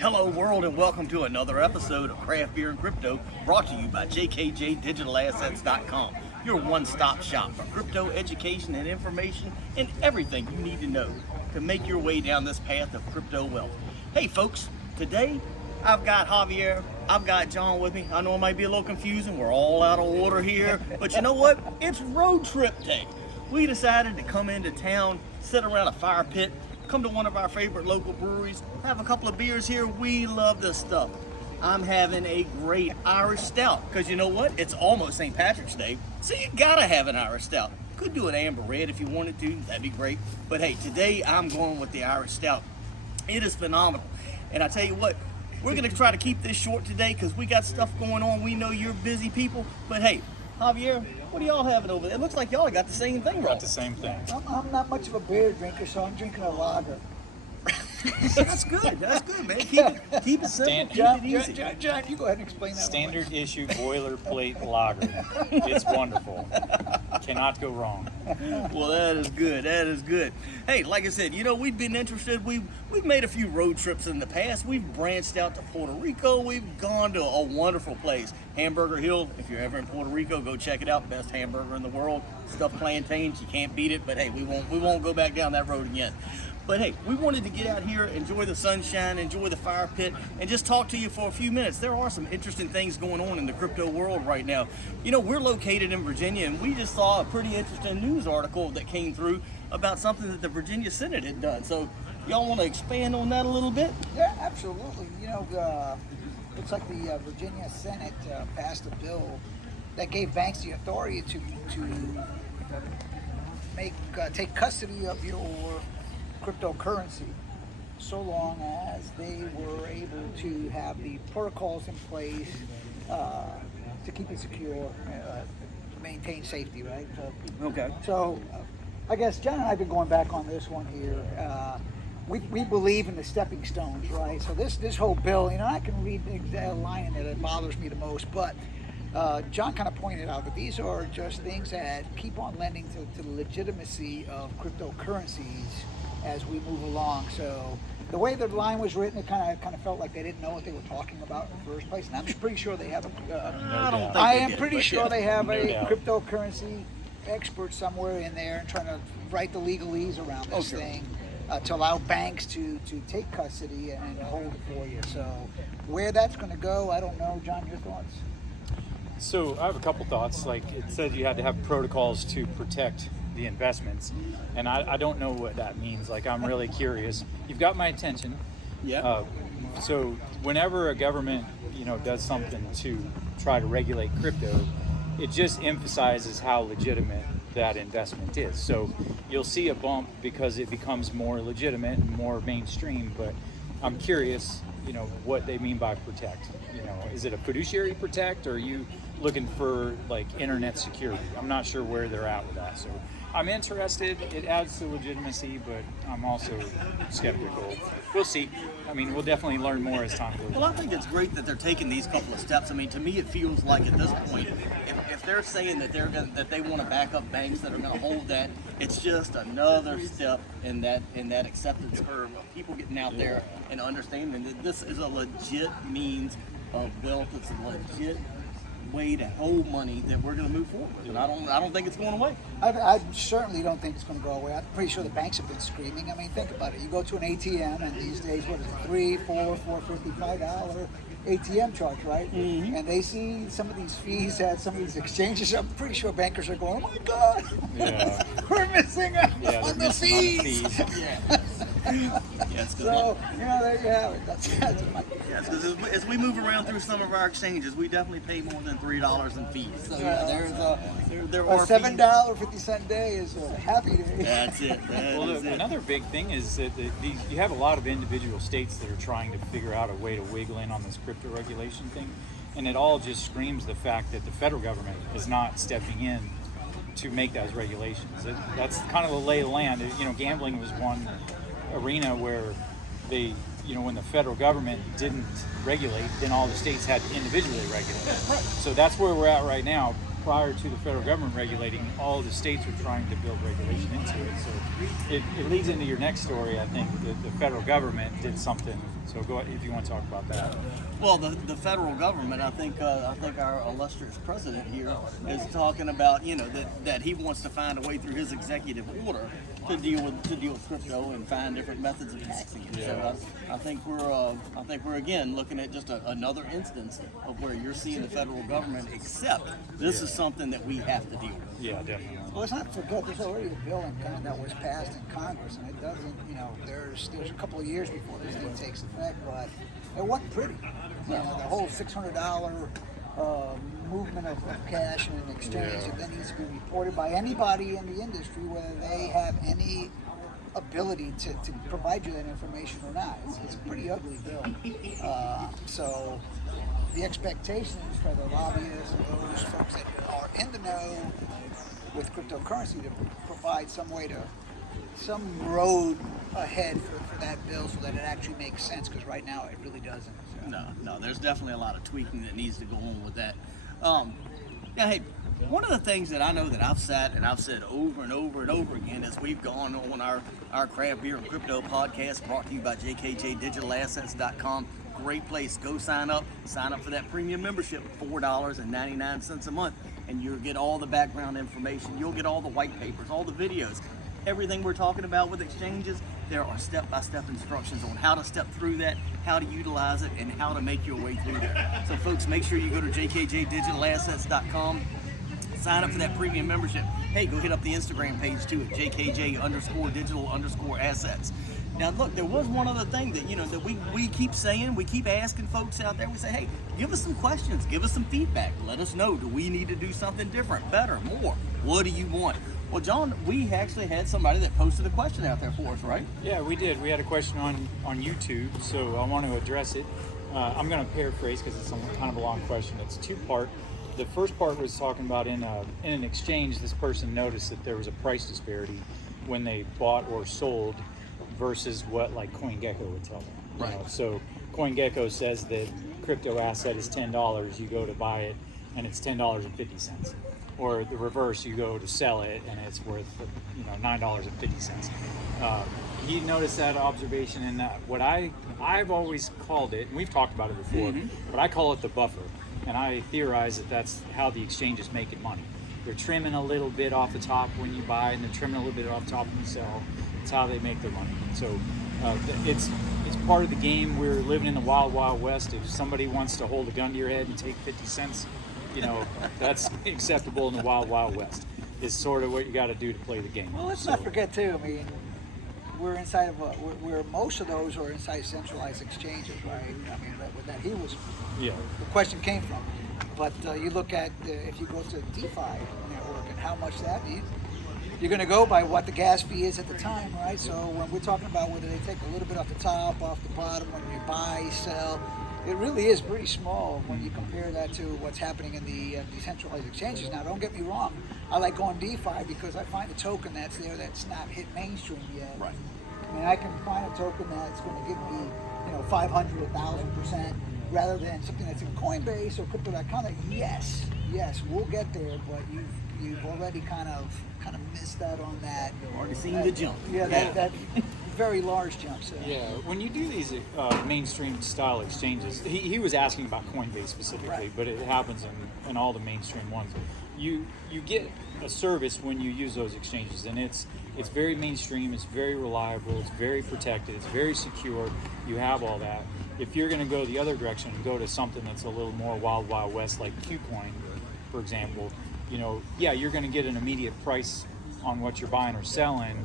Hello world, and welcome to another episode of Craft Beer and Crypto, brought to you by jkjdigitalassets.com, your one-stop shop for crypto education and information and everything you need to know to make your way down this path of crypto wealth. Hey folks, today I've got Javier, I've got John with me. I know it might be a little confusing, we're all out of order here, but you know what? It's road trip day. We decided to come into town, sit around a fire pit, come to one of our favorite local breweries, have a couple of beers here. We love this stuff. I'm having a great Irish stout, because you know what? It's almost St. Patrick's Day, so you gotta have an Irish stout. Could do an amber red if you wanted to, that'd be great. But hey, today I'm going with the Irish stout. It is phenomenal. And I tell you what, we're gonna try to keep this short today because we got stuff going on. We know you're busy people, but hey, Javier, what are y'all having over there? It looks like y'all got the same thing, right? Got the same thing. I'm not much of a beer drinker, so I'm drinking a lager. That's good, man. Keep it simple, keep it easy. John, you go ahead and explain that. Standard issue boilerplate lager. It's wonderful. Cannot go wrong. Well, that is good. That is good. Hey, like I said, you know, we've been interested. We've made a few road trips in the past. We've branched out to Puerto Rico. We've gone to a wonderful place, Hamburger Hill. If you're ever in Puerto Rico, go check it out. Best hamburger in the world. Stuffed plantains, you can't beat it. But hey, we won't go back down that road again. But hey, we wanted to get out here, enjoy the sunshine, enjoy the fire pit, and just talk to you for a few minutes. There are some interesting things going on in the crypto world right now. You know, we're located in Virginia, and we just saw a pretty interesting news article that came through about something that the Virginia Senate had done. So y'all want to expand on that a little bit? Yeah, absolutely. You know, looks like the Virginia Senate passed a bill that gave banks the authority to take custody of your cryptocurrency, so long as they were able to have the protocols in place to keep it secure, to maintain safety, right? Okay. So I guess John and I have been going back on this one here. We believe in the stepping stones, right? So this whole bill, you know, I can read the line in it that bothers me the most, but John kind of pointed out that these are just things that keep on lending to the legitimacy of cryptocurrencies as we move along. So the way the line was written, it kind of felt like they didn't know what they were talking about in the first place. And I'm pretty sure they have I am pretty sure they have a cryptocurrency expert somewhere in there and trying to write the legalese around this thing to allow banks to take custody and hold it for you. So where that's going to go, I don't know. John, your thoughts? So I have a couple thoughts. Like, it said you had to have protocols to protect the investments, and I don't know what that means. Like, I'm really curious. You've got my attention. Yeah. So whenever a government, you know, does something to try to regulate crypto, it just emphasizes how legitimate that investment is. So you'll see a bump because it becomes more legitimate and more mainstream, but I'm curious, you know, what they mean by protect. You know, is it a fiduciary protect, or are you looking for like internet security? I'm not sure where they're at with that. So I'm interested. It adds to legitimacy, but I'm also skeptical. We'll see. I mean, we'll definitely learn more as time goes on. Well, I think it's great that they're taking these couple of steps. I mean, to me, it feels like at this point, if they're saying that they want to back up banks that are going to hold that, it's just another step in that acceptance curve of people getting out there and understanding that this is a legit means of wealth. It's a legit way to hold money that we're going to move forward with. And I don't think it's going away. I certainly don't think it's going to go away. I'm pretty sure the banks have been screaming. I mean, think about it. You go to an ATM, and these days, what is it, $3, $4, $4.50, $5 ATM charge, right? Mm-hmm. And they see some of these fees at some of these exchanges. I'm pretty sure bankers are going, "Oh my God, we're missing out on the fees." So, you know, there you have it. That's my because as we move around through some of our exchanges, we definitely pay more than $3 in fees. So yeah, there are $7.50 day is a happy day. That's it. Another big thing is that you have a lot of individual states that are trying to figure out a way to wiggle in on this crypto regulation thing, and it all just screams the fact that the federal government is not stepping in to make those regulations. That's kind of the lay of the land. You know, gambling was one arena where they, you know, when the federal government didn't regulate, then all the states had to individually regulate. So that's where we're at right now. prior to the federal government regulating, all the states were trying to build regulation into it. So it leads into your next story. I think the federal government did something. So go ahead if you want to talk about that. Well, the federal government, I think our illustrious president here is talking about, that he wants to find a way through his executive order to deal with crypto and find different methods of taxing it. Yeah. So I think we're again looking at just another instance of where you're seeing the federal government accept this is something that we have to deal with. Yeah, definitely. Well, let's not forget there's already a bill that was passed in Congress, and it doesn't. There's a couple of years before this thing takes effect, but it wasn't pretty. The whole $600 movement of cash in an exchange that then needs to be reported by anybody in the industry, whether they have any ability to provide you that information or not. It's a pretty ugly bill. So the expectations for the lobbyists and those folks that are in the know with cryptocurrency to provide some road ahead for that bill so that it actually makes sense, because right now it really doesn't. So. No, there's definitely a lot of tweaking that needs to go on with that. Now, hey, one of the things that I know that I've said over and over and over again as we've gone on our craft beer and crypto podcast brought to you by jkjdigitalassets.com. Great place. Go sign up for that premium membership, $4.99 a month, and you'll get all the background information. You'll get all the white papers, all the videos, everything we're talking about with exchanges. There are step-by-step instructions on how to step through that, how to utilize it, and how to make your way through there. So folks, make sure you go to jkjdigitalassets.com, sign up for that premium membership. Hey, go hit up the Instagram page too at jkj_digital_assets. Now look, there was one other thing that that we keep saying, we keep asking folks out there. We say, hey, give us some questions, give us some feedback. Let us know, do we need to do something different, better, more? What do you want? Well, John, we actually had somebody that posted a question out there for us, right? Yeah, we did. We had a question on YouTube, so I want to address it. I'm going to paraphrase because it's kind of a long question. It's two-part. The first part was talking about in an exchange, this person noticed that there was a price disparity when they bought or sold versus what like CoinGecko would tell them. Right. So CoinGecko says that crypto asset is $10. You go to buy it, and it's $10.50. Or the reverse, you go to sell it and it's worth $9.50. He noticed that observation, and that what I've always called it, and we've talked about it before, but I call it the buffer, and I theorize that that's how the exchange is making money. They're trimming a little bit off the top when you buy, and they're trimming a little bit off the top when you sell. It's how they make their money. So it's part of the game. We're living in the wild, wild west. If somebody wants to hold a gun to your head and take 50 cents, that's acceptable in the wild, wild west. It's sort of what you got to do to play the game. Well, let's not forget too. I mean, we're inside of where most of those are inside centralized exchanges, right? I mean, that he was. Yeah. The question came from. But you look at if you go to DeFi network and how much that is, you're going to go by what the gas fee is at the time, right? So when we're talking about whether they take a little bit off the top, off the bottom, when you buy, sell, it really is pretty small when you compare that to what's happening in the decentralized exchanges. Now, don't get me wrong. I like going DeFi because I find a token that's there that's not hit mainstream yet. Right. I mean, I can find a token that's going to give me, 500, 1,000%, rather than something that's in Coinbase or Crypto.com. Yes, we'll get there, but you've already kind of missed out on that. Already seen the jump. Yeah, that very large jump. So. Yeah, when you do these mainstream style exchanges, he was asking about Coinbase specifically, right. But it happens in all the mainstream ones. You get a service when you use those exchanges, and it's very mainstream, it's very reliable, it's very protected, it's very secure. You have all that. If you're going to go the other direction and go to something that's a little more wild, wild west, like KuCoin, for example, you're going to get an immediate price on what you're buying or selling,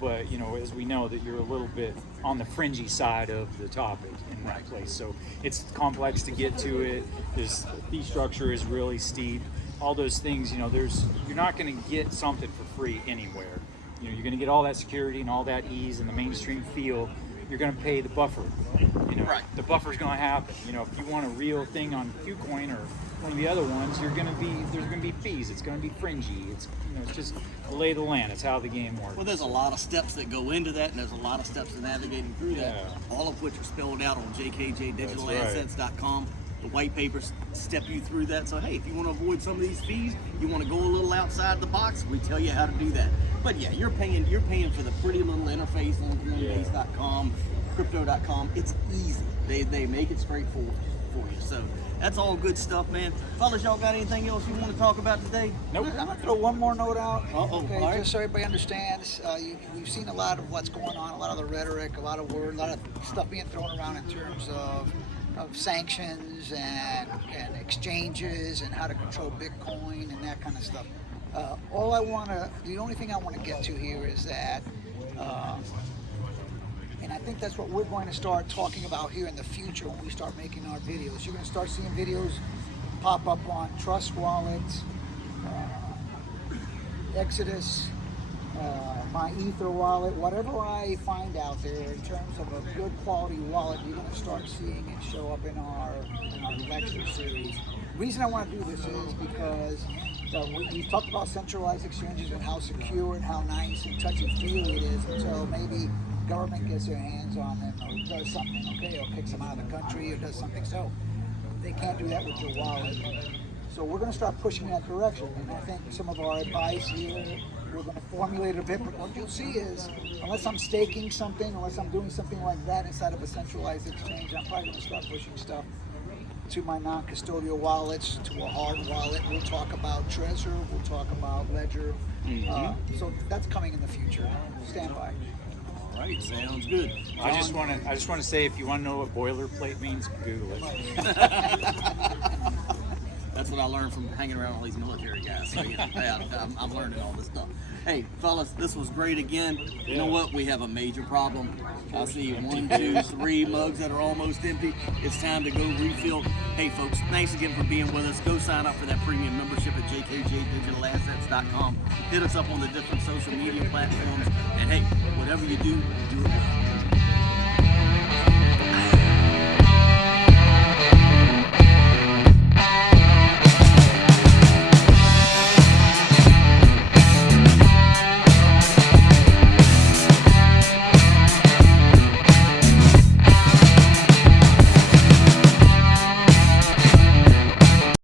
but as we know that you're a little bit on the fringy side of the topic in that place. So it's complex to get to it. The fee structure is really steep. All those things, you're not going to get something for free anywhere. You're going to get all that security and all that ease and the mainstream feel. You're going to pay the buffer. Right. The buffer's going to happen. If you want a real thing on KuCoin or one of the other ones, there's going to be fees. It's going to be fringy. It's just the lay of the land. It's how the game works. Well, there's a lot of steps that go into that, and there's a lot of steps to navigating through that, all of which are spelled out on jkjdigitalassets.com. The white papers step you through that. So hey, if you want to avoid some of these fees, you want to go a little outside the box, we tell you how to do that. But yeah, you're paying for the pretty little interface on Coinbase.com, Crypto.com. It's easy. They make it straightforward for you. So that's all good stuff, man. Fellas, y'all got anything else you want to talk about today? Nope. I'm gonna throw one more note out. Okay, all right. Just so everybody understands, we've seen a lot of what's going on, a lot of the rhetoric, a lot of words, a lot of stuff being thrown around in terms of sanctions and exchanges and how to control Bitcoin and that kind of stuff. The only thing I want to get to here is that, and I think that's what we're going to start talking about here in the future when we start making our videos. You're going to start seeing videos pop up on Trust Wallets, Exodus, my Ether wallet, whatever I find out there in terms of a good quality wallet, you're going to start seeing it show up in our lecture series. The reason I want to do this is because we've talked about centralized exchanges and how secure and how nice and touchy-feely it is until maybe government gets their hands on them or does something, okay, or kicks them out of the country or does something. So they can't do that with your wallet. So we're going to start pushing that direction. And I think some of our advice here, we're going to formulate it a bit, but what you'll see is, unless I'm staking something, unless I'm doing something like that inside of a centralized exchange, I'm probably going to start pushing stuff to my non-custodial wallets, to a hard wallet. We'll talk about Trezor, we'll talk about Ledger. So that's coming in the future. Stand by. All right, sounds good. I just want to say, if you want to know what boilerplate means, Google it. That's what I learned from hanging around all these military guys. So yeah, I'm learning all this stuff. Hey, fellas, this was great again. You know what? We have a major problem. I see 1, 2, 3 mugs that are almost empty. It's time to go refill. Hey, folks, thanks again for being with us. Go sign up for that premium membership at jkjdigitalassets.com. Hit us up on the different social media platforms. And hey, whatever you do, do it well.